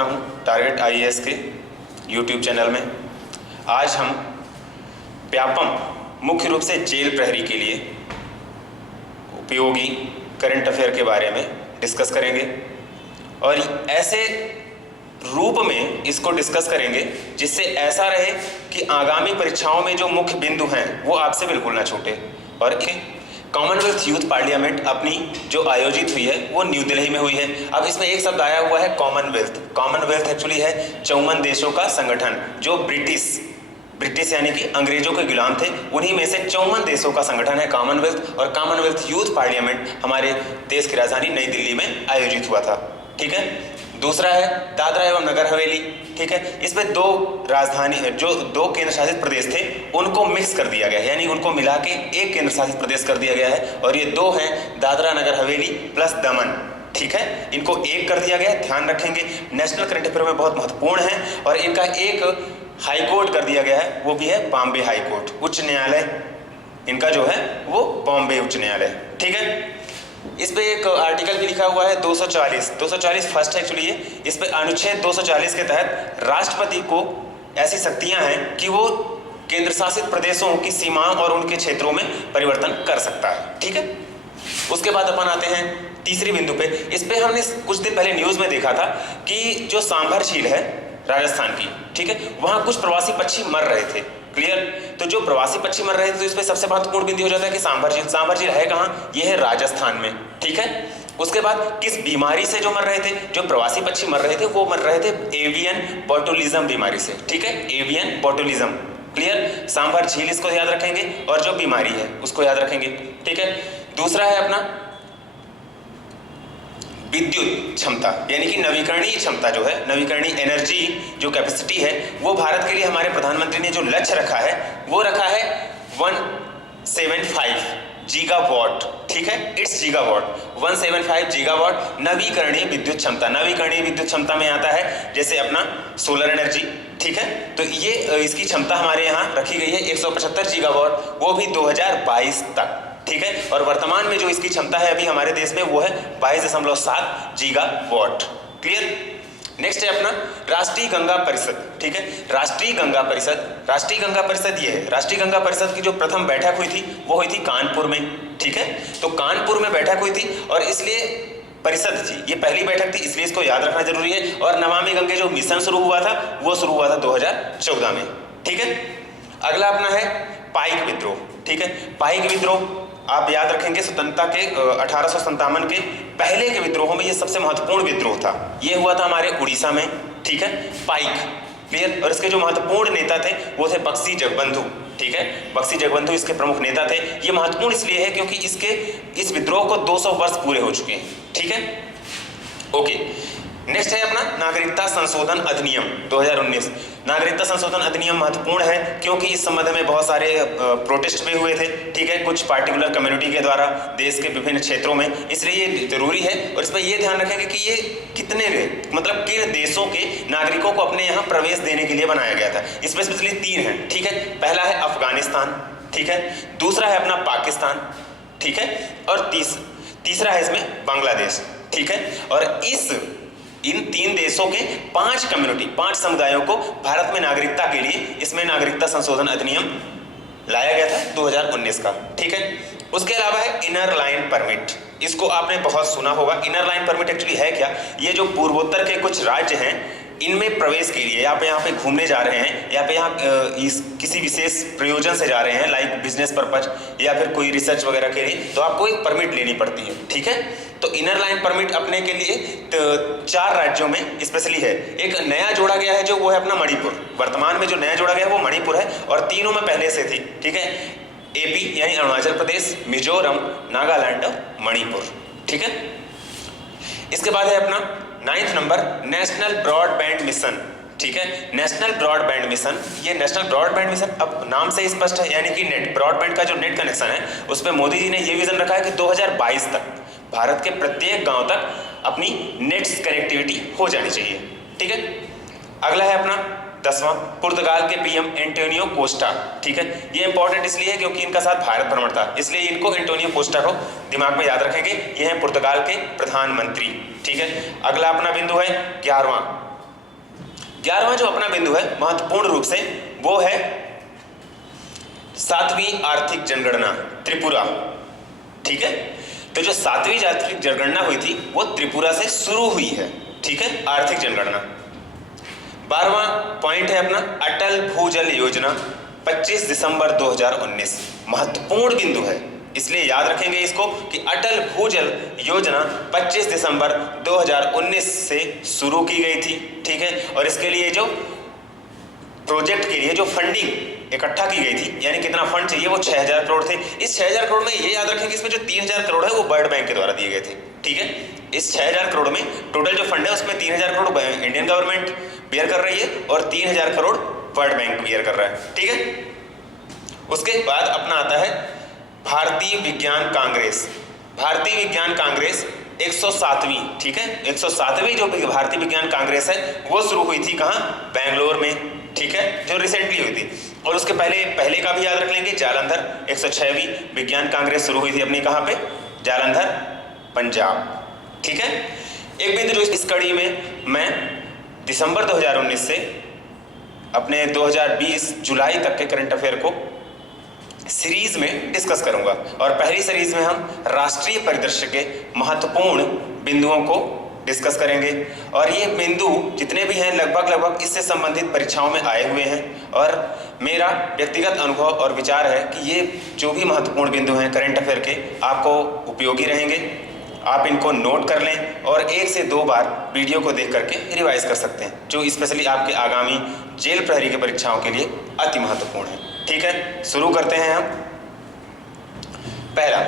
करता हूं target IAS के यूट्यूब चैनल में। आज हम व्यापम मुख्य रूप से जेल प्रहरी के लिए उपयोगी करंट अफेयर के बारे में डिस्कस करेंगे और ऐसे रूप में इसको डिस्कस करेंगे जिससे ऐसा रहे कि आगामी परीक्षाओं में जो मुख्य बिंदु हैं वो आपसे बिल्कुल ना छूटे। और कॉमनवेल्थ यूथ पार्लियामेंट अपनी जो आयोजित हुई है वो न्यू दिल्ली में हुई है। अब इसमें एक शब्द आया हुआ है कॉमनवेल्थ। कॉमनवेल्थ एक्चुअली है 54 देशों का संगठन, जो ब्रिटिश यानी कि अंग्रेजों के गुलाम थे, उन्हीं में से 54 देशों का संगठन है कॉमनवेल्थ। और कॉमनवेल्थ यूथ पार्लियामेंट हमारे देश की राजधानी नई दिल्ली में आयोजित हुआ था। ठीक है। दूसरा है दादरा एवं नगर हवेली। ठीक है। इसमें दो राजधानी जो दो केंद्र शासित प्रदेश थे उनको मिक्स कर दिया गया है, यानी उनको मिला के एक केंद्र शासित प्रदेश कर दिया गया है। और ये दो हैं दादरा नगर हवेली प्लस दमन। ठीक है। इनको एक कर दिया गया है, ध्यान रखेंगे। नेशनल करंट अफेयर में बहुत महत्वपूर्ण है। और इनका एक हाई कोर्ट कर दिया गया है, वो भी है बॉम्बे हाई कोर्ट, उच्च न्यायालय। इनका जो है वो बॉम्बे उच्च न्यायालय। ठीक है। इस पे एक आर्टिकल भी लिखा हुआ है 240 फर्स्ट है एक्चुअली ये। इस पे अनुच्छेद 240 के तहत राष्ट्रपति को ऐसी शक्तियां हैं कि वो केंद्र शासित प्रदेशों की सीमाओं और उनके क्षेत्रों में परिवर्तन कर सकता है। ठीक है। उसके बाद अपन आते हैं तीसरी बिंदु पे। इस पे हमने कुछ दिन पहले न्यूज में देखा था कि जो सांभर झील है राजस्थान की, ठीक है, वहां कुछ प्रवासी पक्षी मर रहे थे। क्लियर। तो जो प्रवासी पक्षी मर रहे थे तो इसमें सबसे महत्वपूर्ण बिंदु हो जाता है कि सांभर झील है कहाँ? ये है राजस्थान में। ठीक है। उसके बाद किस बीमारी से जो मर रहे थे, जो प्रवासी पक्षी मर रहे थे वो मर रहे थे एवियन बोटुलिज्म बीमारी से। ठीक है। Avian botulism. क्लियर। सांभर झील इसको याद रखेंगे और जो बीमारी है उसको याद रखेंगे। ठीक है। दूसरा है अपना विद्युत क्षमता, यानी कि नवीकरणीय क्षमता जो है, नवीकरणीय एनर्जी जो कैपेसिटी है, वो भारत के लिए हमारे प्रधानमंत्री ने जो लक्ष्य रखा है वो रखा है 175 गीगावाट। ठीक है। इट्स गीगावाट 175 गीगावाट नवीकरणीय विद्युत क्षमता। नवीकरणीय विद्युत क्षमता में आता है जैसे अपना सोलर एनर्जी। ठीक है। तो ये इसकी क्षमता हमारे यहाँ रखी गई है 175 गीगावाट, वो भी 2022 तक। ठीक है। और वर्तमान में जो इसकी क्षमता है अभी हमारे देश में वो है 22.7 गीगावाट। क्लियर। नेक्स्ट है अपना राष्ट्रीय गंगा परिषद। ठीक है। राष्ट्रीय गंगा परिषद ये है। राष्ट्रीय गंगा परिषद की जो प्रथम बैठक हुई थी वो हुई थी कानपुर में। ठीक है। तो कानपुर में बैठक हुई थी और इसलिए परिषद थी, ये पहली बैठक थी, इसलिए इसको याद रखना जरूरी है। और नमामि गंगे जो मिशन शुरू हुआ था वो शुरू हुआ था 2014 में। ठीक है। अगला अपना है पाइक विद्रोह। ठीक है। पाइक विद्रोह आप याद रखेंगे स्वतंत्रता के 1857 के पहले के विद्रोहों में ये सबसे महत्वपूर्ण विद्रोह था। ये हुआ था हमारे उड़ीसा में। ठीक है। पाइक। क्लियर। और इसके जो महत्वपूर्ण नेता थे वो थे बक्सी जगबंधु। ठीक है। बक्सी जगबंधु इसके प्रमुख नेता थे। ये महत्वपूर्ण इसलिए है क्योंकि इस विद्रोह को 200 वर्ष पूरे हो चुके हैं। ठीक है। ओके। नेक्स्ट है अपना नागरिकता संशोधन अधिनियम 2019। नागरिकता संशोधन अधिनियम महत्वपूर्ण है क्योंकि इस संबंध में बहुत सारे प्रोटेस्ट भी हुए थे। ठीक है। कुछ पार्टिकुलर कम्युनिटी के द्वारा देश के विभिन्न क्षेत्रों में, इसलिए ये जरूरी है। और इसमें ये ध्यान रखेंगे कि ये कितने मतलब किन देशों के नागरिकों को अपने यहाँ प्रवेश देने के लिए बनाया गया था। इसमें स्पेशली 3 हैं। ठीक है। पहला है अफगानिस्तान। ठीक है। दूसरा है अपना पाकिस्तान। ठीक है। और तीसरा है इसमें बांग्लादेश। ठीक है। और इन 3 देशों के 5 समुदायों को भारत में नागरिकता के लिए इसमें नागरिकता संशोधन अधिनियम लाया गया था 2019 का। ठीक है। उसके अलावा है इनर लाइन परमिट। इसको आपने बहुत सुना होगा। इनर लाइन परमिट एक्चुअली है क्या? ये जो पूर्वोत्तर के कुछ राज्य हैं इनमें प्रवेश के लिए, आप यहाँ पे घूमने जा रहे हैं या पे यहाँ किसी विशेष प्रयोजन से जा रहे हैं, लाइक बिजनेस पर्पज या फिर कोई रिसर्च वगैरह के लिए, तो आपको एक परमिट लेनी पड़ती है। ठीक है। तो इनर लाइन परमिट अपने के लिए 4 राज्यों में स्पेशली है। एक नया जोड़ा गया है जो वो है अपना मणिपुर। वर्तमान में जो नया जोड़ा गया है वो मणिपुर है और तीनों में पहले से थी। ठीक है। एपी यानी अरुणाचल प्रदेश, मिजोरम, नागालैंड और मणिपुर। ठीक है। इसके बाद है अपना 9th number national broadband mission. ठीक है। नेशनल ब्रॉडबैंड मिशन, ये नेशनल ब्रॉडबैंड मिशन अब नाम से स्पष्ट है, यानी कि नेट ब्रॉडबैंड का जो नेट कनेक्शन है उस पर मोदी जी ने ये विजन रखा है कि 2022 तक भारत के प्रत्येक गांव तक अपनी नेट कनेक्टिविटी हो जानी चाहिए। ठीक है। अगला है अपना 10वां पुर्तगाल के पीएम एंटोनियो कोस्टा। ठीक है। ये इंपॉर्टेंट इसलिए है क्योंकि इनका साथ भारत भ्रमण था, इसलिए इनको एंटोनियो कोस्टा को दिमाग में याद रखेंगे। ये हैं पुर्तगाल के प्रधानमंत्री। ठीक है। अगला अपना बिंदु है 11वां 11वां जो अपना बिंदु है महत्वपूर्ण रूप से वो है 7वीं आर्थिक जनगणना त्रिपुरा। ठीक है, तो जो 7वीं आर्थिक जनगणना हुई थी वो त्रिपुरा से शुरू हुई है। ठीक है, आर्थिक जनगणना। 12वां पॉइंट है अपना अटल भूजल योजना 25 दिसंबर 2019, महत्वपूर्ण बिंदु है, इसलिए याद रखेंगे इसको कि अटल भूजल योजना 25 दिसंबर 2019 से शुरू की गई थी। ठीक है, और इसके लिए जो प्रोजेक्ट के लिए जो फंडिंग इकट्ठा की गई थी, यानी कितना फंड चाहिए, वो 6000 करोड़ थे। इस 6000 करोड़ में ये याद रखेंगे इसमें जो 3000 करोड़ है वो वर्ल्ड बैंक के द्वारा दिए गए थे। ठीक है, इस 6000 करोड़ में टोटल जो फंड है उसमें 3000 करोड़ इंडियन गवर्नमेंट बियर कर रही है और 3000 करोड़ वर्ल्ड बैंक बियर कर रहा है। ठीक है, उसके बाद अपना आता है भारतीय विज्ञान कांग्रेस। भारतीय विज्ञान कांग्रेस 107वीं। ठीक है, 107वीं जो भारतीय विज्ञान कांग्रेस है वो शुरू हुई थी कहाँ, बेंगलोर में। ठीक है, जो रिसेंटली हुई थी। और उसके पहले का भी याद रख लेंगे, जालंधर 106वीं विज्ञान कांग्रेस शुरू हुई थी अपनी कहाँ पे, जालंधर, पंजाब। ठीक है, एक बिंदु जो इस कड़ी में मैं दिसंबर 2019 से अपने 2020 जुलाई तक के करंट अफेयर को सीरीज में डिस्कस करूंगा। और पहली सीरीज में हम राष्ट्रीय परिदृश्य के महत्वपूर्ण बिंदुओं को डिस्कस करेंगे। और ये बिंदु जितने भी हैं लगभग इससे संबंधित परीक्षाओं में आए हुए हैं। और मेरा व्यक्तिगत अनुभव और विचार है कि ये जो भी महत्वपूर्ण बिंदु हैं करंट अफेयर के आपको उपयोगी रहेंगे। आप इनको नोट कर लें और 1 से 2 बार वीडियो को देख करके रिवाइज कर सकते हैं, जो स्पेशली आपके आगामी जेल प्रहरी की परीक्षाओं के लिए अति महत्वपूर्ण है। ठीक है, शुरू करते हैं हम। पहला,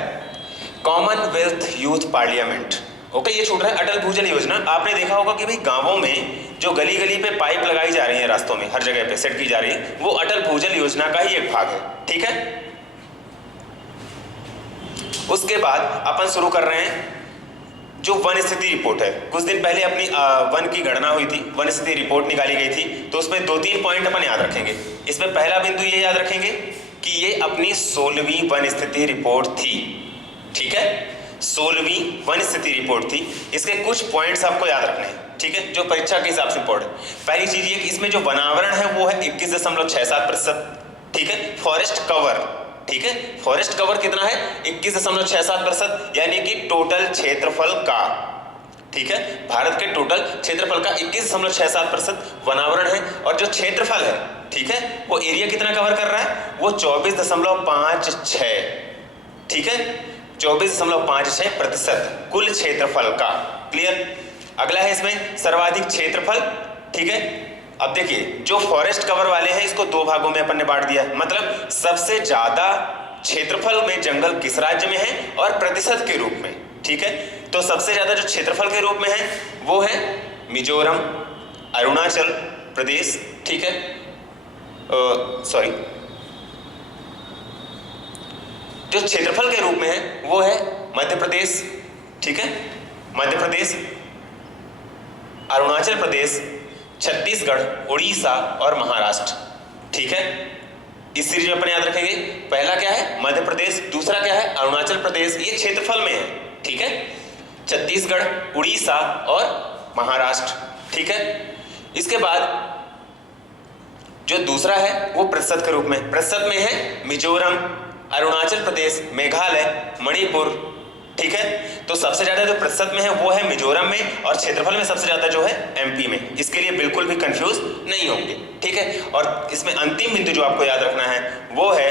कॉमनवेल्थ यूथ पार्लियामेंट। ओके, ये छूट रहा है अटल भूजल योजना। आपने देखा होगा कि भाई गांवों में जो गली गली पे पाइप लगाई जा रही है, रास्तों में हर जगह पे सेट की जा रही है, वो अटल भूजल योजना का ही एक भाग है। ठीक है, उसके बाद अपन शुरू कर रहे हैं जो वन स्थिति रिपोर्ट है। कुछ दिन पहले अपनी वन की गणना हुई थी, वन स्थिति रिपोर्ट निकाली गई थी, तो उसमें 2-3 पॉइंट अपन याद रखेंगे। इसमें पहला बिंदु ये याद रखेंगे कि ये अपनी 16वीं वन स्थिति रिपोर्ट थी। ठीक है, 16वीं वन स्थिति रिपोर्ट थी। इसके कुछ पॉइंट्स आपको याद रखने हैं। ठीक है, जो परीक्षा के हिसाब से इंपॉर्टेंट। पहली चीज ये कि इसमें जो वनावरण है वो है 21.67%। ठीक है, फॉरेस्ट कवर। ठीक है, फॉरेस्ट कवर कितना है, 21.67%, यानी कि टोटल क्षेत्रफल का। ठीक है, भारत के टोटल क्षेत्रफल का 21.67% वनावरण है। और जो क्षेत्रफल है, ठीक है, वो एरिया कितना कवर कर रहा है, वो 24.56। ठीक है, 24.56% कुल क्षेत्रफल का। क्लियर। अगला है इसमें सर्वाधिक क्षेत्रफल। ठीक है, अब देखिए जो फॉरेस्ट कवर वाले हैं इसको 2 भागों में अपन ने बांट दिया, मतलब सबसे ज्यादा क्षेत्रफल में जंगल किस राज्य में है और प्रतिशत के रूप में। ठीक है, तो सबसे ज्यादा जो क्षेत्रफल के रूप में है वो है मिजोरम, अरुणाचल प्रदेश। ठीक है, जो क्षेत्रफल के रूप में है वो है मध्य प्रदेश। ठीक है, मध्य प्रदेश, अरुणाचल प्रदेश, छत्तीसगढ़, उड़ीसा और महाराष्ट्र। ठीक है, इस सीरीज में अपन याद रखेंगे पहला क्या है मध्य प्रदेश, दूसरा क्या है अरुणाचल प्रदेश, ये क्षेत्रफल में है। ठीक है, छत्तीसगढ़, उड़ीसा और महाराष्ट्र। ठीक है, इसके बाद जो दूसरा है वो प्रतिशत के रूप में, प्रतिशत में है मिजोरम, अरुणाचल प्रदेश, मेघालय, मणिपुर। ठीक है, तो सबसे ज्यादा जो प्रतिशत में है वो है मिजोरम में और क्षेत्रफल में सबसे ज्यादा जो है एमपी में। इसके लिए बिल्कुल भी कंफ्यूज नहीं होंगे। ठीक है, और इसमें अंतिम बिंदु जो आपको याद रखना है वो है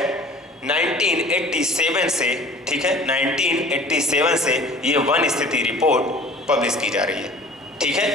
1987 से। ठीक है, 1987 से ये वन स्थिति रिपोर्ट पब्लिश की जा रही है। ठीक है,